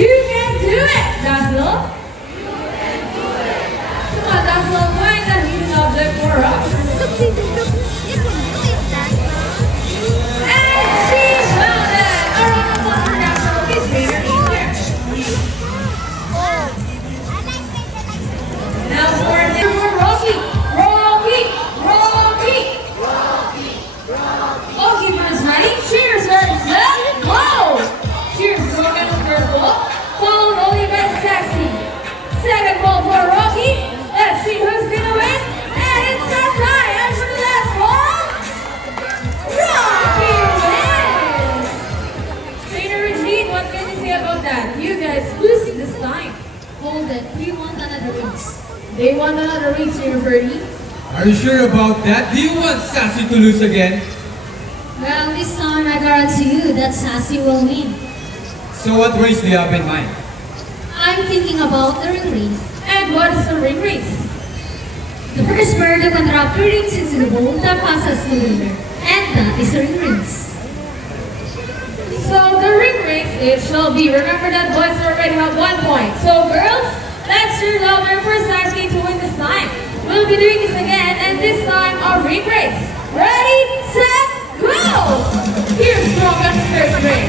You can do it, Dazzle. Come on, Dazzle, find the hidden object for us. And she found it. A round of applause for Dazzle. Please bring her in here. Now for Rocky. Rocky. Rocky. Okay, first ready? Cheers, first. Let's go! Cheers, Rocky on the first ball. Followed only by Sassy. Second ball for Rocky. Let's see who's gonna win. And it's that tie. And for the last ball, Rocky wins! Trainer Regine, what can you say about that? You guys losing this time. Hold it, we want another race. They want another race, Trainer Birdie. Are you sure about that? Do you want Sassy to lose again? Well, this time I guarantee you that Sassy will win. So what race do you have in mind? I'm thinking about the ring race. And what is the ring race? The first bird who can drop 3 rings into the bowl, the fastest will win. And that is the ring race. So the ring race, it shall be. Remember that boys already have 1 point. So girls, let's cheer louder for Sassy to win this time. We'll be doing this again, and this time a ring race. Ready, set, go! Here's Rogan's first ring.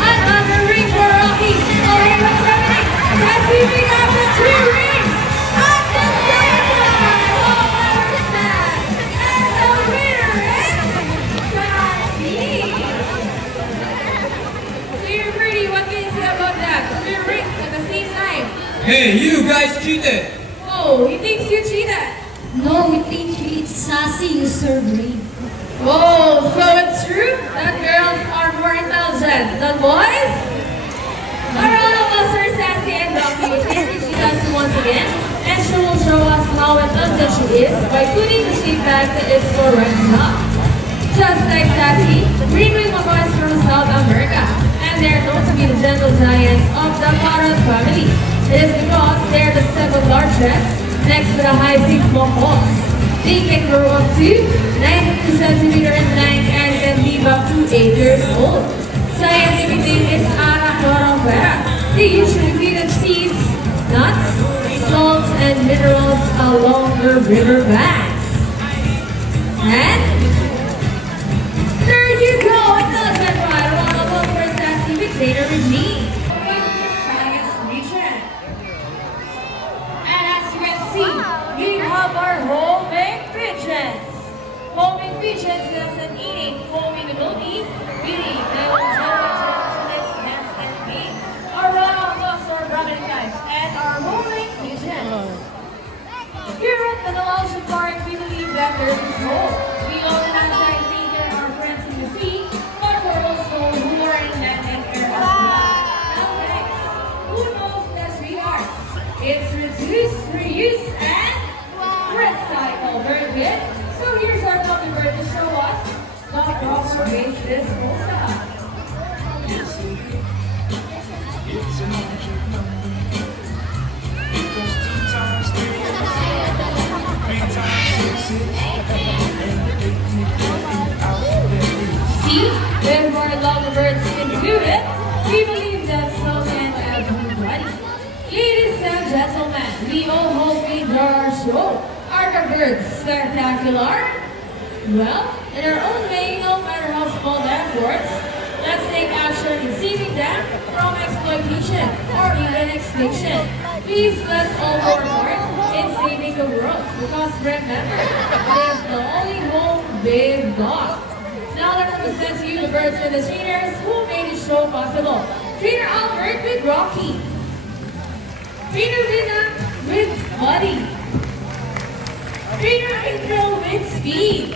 Another ring for Rocky. Oh, here what's happening? Sassy being after 2 rings. At the same time. Oh, where's that? And the winner is Sassy. Dear Pretty, what can you say about that? 3 rings at the same time. Hey, you guys cheated! Oh, he thinks you cheated. No, we think it's Sassy you serve ring. Oh, so it's true that girls are more intelligent than boys? A round of applause for Sassy and Donkey, which means she does it once again. And she will show us how intelligent she is by putting the shape bag that is correct up. Just like Sassy, Green Ring are boys from South America. And they're known to be the gentle giants of the Parrot family. It is because they're the 2nd largest next to the high-six mohawks. They can grow up to 92 centimeters in length and can live up to 8 years old. Scientific name is Arachnoroptera. They usually feed on seeds, nuts, salts, and minerals along the river banks. And there you go! Intelligent ride! A round of applause for Sassy with Trainer Regine. We have our homing pigeons. Homing pigeons doesn't eating, homing ability, beauty, they will generate to its nest and meat. Our round of applause for rabbit guys and our homing pigeons. Here at the Ocean Park, we believe that there is hope. We all have that here our friends in the sea, but we're also who are in land and air as well. Now next, who knows the sweetheart? It's reduce, reuse, and recycle. Very good. So here's our lovely bird to show us the proper way this goes up. See, when more lovely birds can do it, we believe that so can everybody. Ladies and gentlemen, we all hope we enjoy our show. Are the birds spectacular? Well, in our own way, no matter how small the efforts, let's take action in saving them from exploitation or even extinction. Please let's all work hard in saving the world because remember, it is the only home they've got. Now let me present to you the birds and the trainers who made the show possible. Trainer Albert with Rocky. Trainer Rina with Buddy. Trainer April with Speed.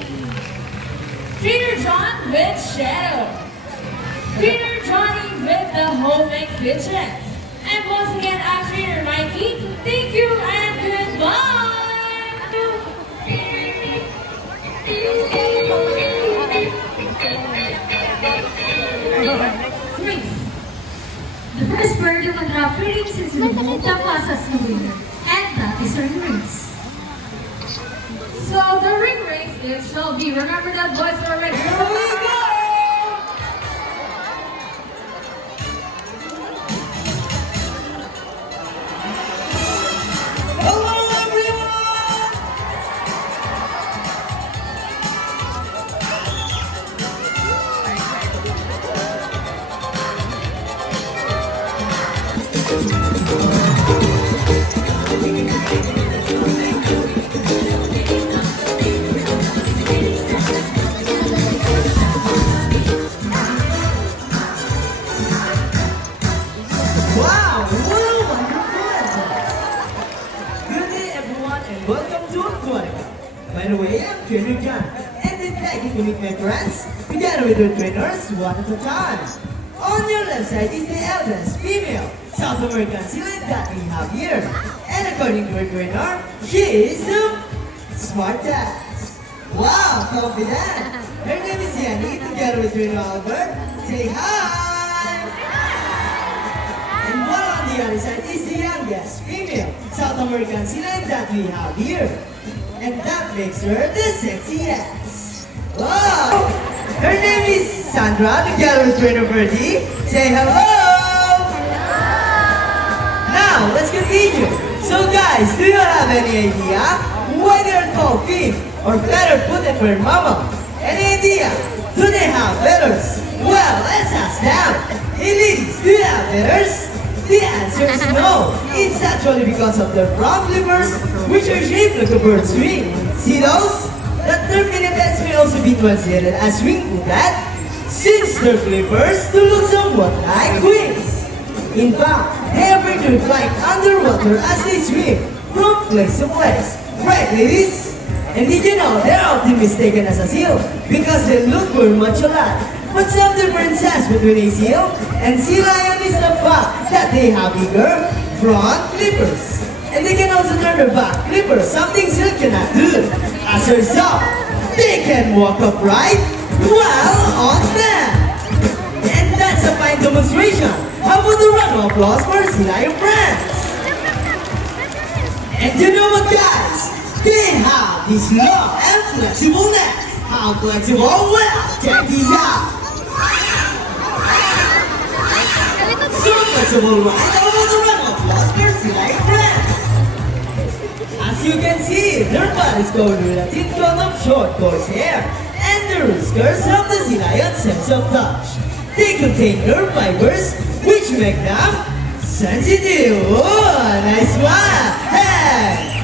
Trainer John with Shadow. Trainer Johnny with the homing pigeons. And once again, I'm Trainer Mikey. Thank you and goodbye. Three. The first bird who can drop 3 rings into the bowl, the fastest will win. And that is the ring race. So the ring race, it shall be. Remember that, boys, already. Here we go! Wow, what a wonderful entrance. Good day everyone and welcome to Aquatica. By the way, I'm Trainer John and we'd like you to meet my friends together with your trainers one at a time. On your left side is the eldest female South American silhouette that we have here. And according to her trainer, she is the smartest. Wow, confident. Her name is Yanni together with trainer Albert. Say hi! And while on the other side is the youngest female South American silhouette that we have here. And that makes her the sexiest. Wow! Her name is Sandra, together with trainer Birdie. Say hello! Now, let's continue. So guys, do you have any idea why they are called feet or feather-footed for mama? Any idea? Do they have feathers? Well, let's ask them. Hey ladies, do you have feathers? The answer is no. It's actually because of their front flippers, which are shaped like a bird's wing. See those? The term in effects may also be translated as wing-footed, since their flippers do look somewhat like wings. In fact, they appear to be flying underwater as they swim from place to place. Right, ladies? And did you know they're often mistaken as a seal because they look very much alike. But some differences between a seal and sea lion is the fact that they have bigger front flippers. And they can also turn their back flippers, something seal cannot do. As a result, they can walk upright while on land. And that's a fine demonstration. How about the round of applause for our sea lion friends? And you know what, guys? They have this long and flexible neck. How flexible? Well, check these out. So flexible, right? How about the round of applause for our sea lion friends? As you can see, their bodies covered with a thin coat of short coarse hair and the whiskers of the sea lion's sense of touch. They contain nerve fibers which make them sensitive. Oh, nice one! Hey!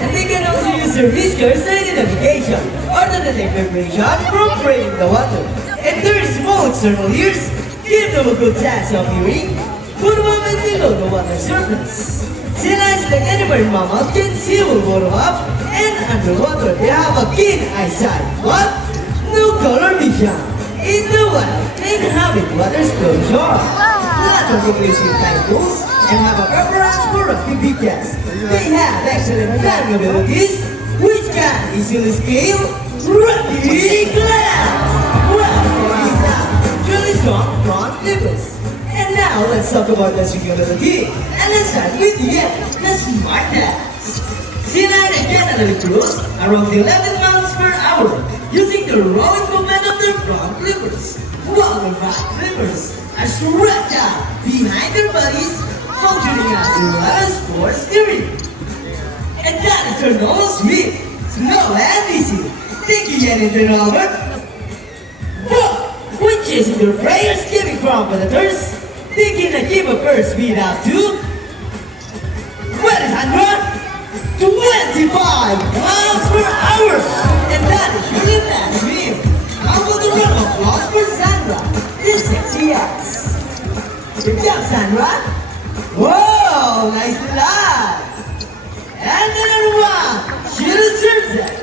And they can also use their whiskers to aid in navigation or to detect vibration from prey in the water. And their small external ears give them a good chance of hearing good movement below the water surface. Sea lions, like any marine mammal, can see both bottom up and underwater. They have a keen eyesight, but no color vision. In the wild, they inhabit water's closure. Laterally with tentacles and have a preference for rocky beaches. They have excellent climbing abilities, which can easily scale rocky clouds. Well, these have really strong front flippers. And now let's talk about the security. And let's start with the smartest. Sea lions can actually cruise around 11 miles per hour using the rolling movement of their front flippers, while their back flippers are stretched out behind their bodies, functioning as well as for steering. And that is their normal speed, slow and easy. Thank you, Yen and Colonel Albert. But when chasing their prey or escaping from predators, they can achieve a burst speed up to 25 miles per hour! And that is really fast speed. How about the round of applause for Sandra, the sexy ass? Good job, Sandra! Whoa, nice lie! And another one! She deserves it!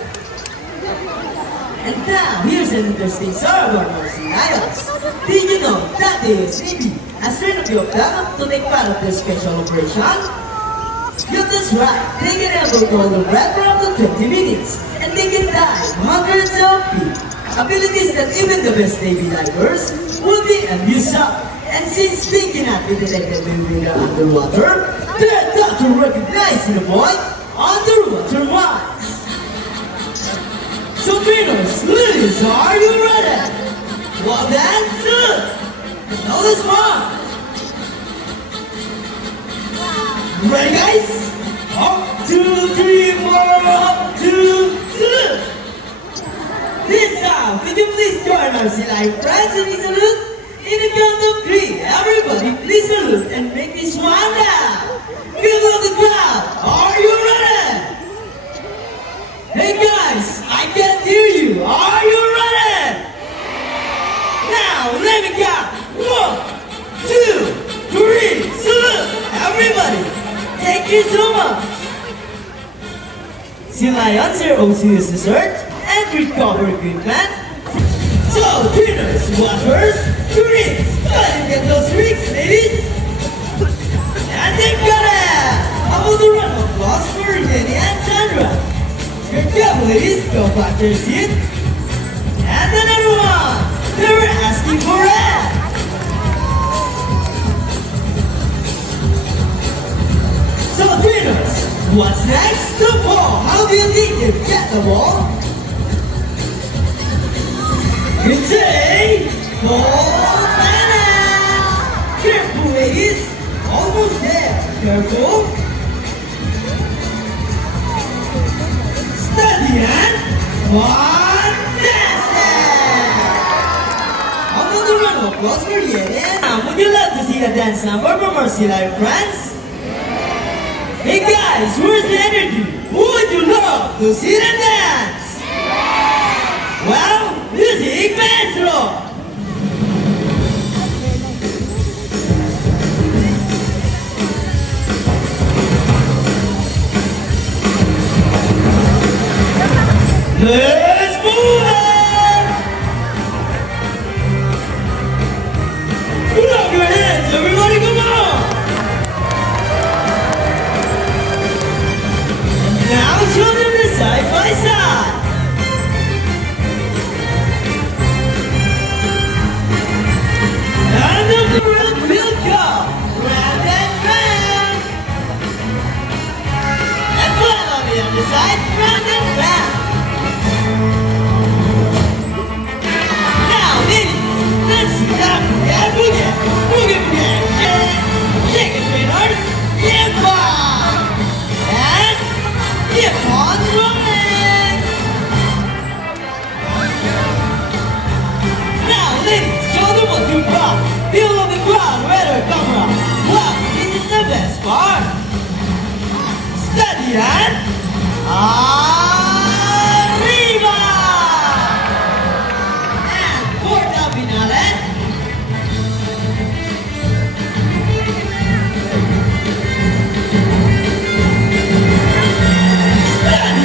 And now, here's an interesting story about our sea lions. Did you know that the US Navy has trained a few of them to take part of their special operation? Yeah, that's right. They can have a hold of breath for up to 20 minutes. And they can dive hundreds of feet. Abilities that even the best Navy divers will be envious of. And since they cannot be detected when they are underwater, they are taught to recognize and avoid underwater mines. So trainers, ladies, are you ready? Well then, salute! Now let's march! Ready guys? Up, 2, 3, 4, up, 2, salute! This time, could you please join our sea lion friends in the salute? In the count of 3, everybody please salute and make this one loud! Feel of the crowd, are you ready? Hey guys, I can't hear you, are you ready? Now, let me count! 1, 2, 3, Thank you so much! Sea lions are also used to search and recover equipment. So, trainers, watchers, tourists, gotta get those rigs, ladies! And they've got it! How about the round of applause for Jenny and Sandra? Good job, ladies, go back to your seat. And then everyone, they were asking for it! So, trainers, what's next? The ball! How do you think they get the ball? It's a ball balance! Careful, ladies! Almost there! Careful! Steady and fantastic! Another round of applause for Yeren! Would you love to see a dance number from our Sea Lion friends? Hey guys, where's the energy? Who would you love to see them dance? Well, music maestro! Let's move it! Put up your hands, everybody, come on! Now show them the side by side. And the world will go round and round. And one on the other side, round and round. Now, ladies, let's stop and boogie, boogie, boogie, shake it, trainers, yeah, bye. And keep on rolling! Now, ladies, show them what you got. Feel on the ground, radar camera. Wow, this is the best part. Steady and arriba! And for the finale,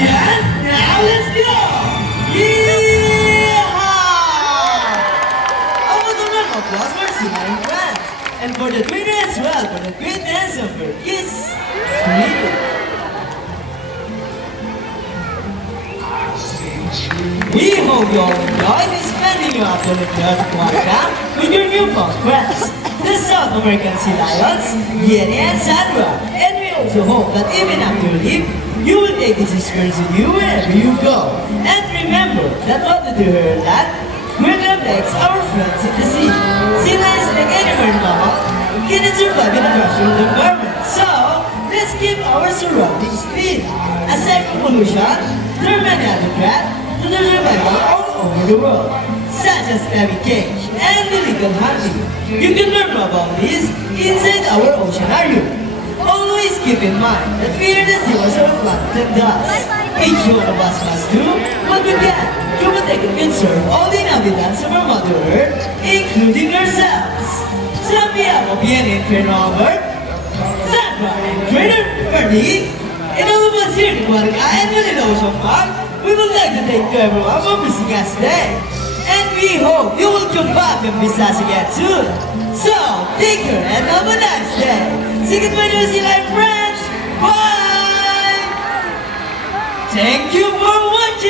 and now let's go! Yeehaw! How about the round of applause for Sea Lion friends? And for the trainer as well, for the great dance of her kiss. We hope you all enjoyed spending your afternoon here at Quagga with your newfound friends, the South American Sea Lions, Yenny and Sandra. And we also hope that even after you leave, you will take this experience with you wherever you go. And remember that what we do here in land greatly affects our friends in the sea. Sea lions, like any marine mammal, cannot survive in a natural environment. So, let's keep our surroundings clean. Aside from pollution, there are many other threats to the survival all over the world, such as heavy cage and illegal hunting. You can learn more about this inside our oceanarium. Always keep in mind that we are the stewards of our planet and thus, each one of us must do what we can to protect and conserve all the inhabitants of our Mother Earth, including ourselves. So on behalf of Yenny and Trainer Albert, Sandra and Trainer Ernie, and all of us here in Quagga and Manila Ocean Park, we would like to thank everyone for visiting us today. And we hope you will come back and visit us again soon. So, take care and have a nice day. Say goodbye to Sea Lion friends. Bye! Thank you for watching!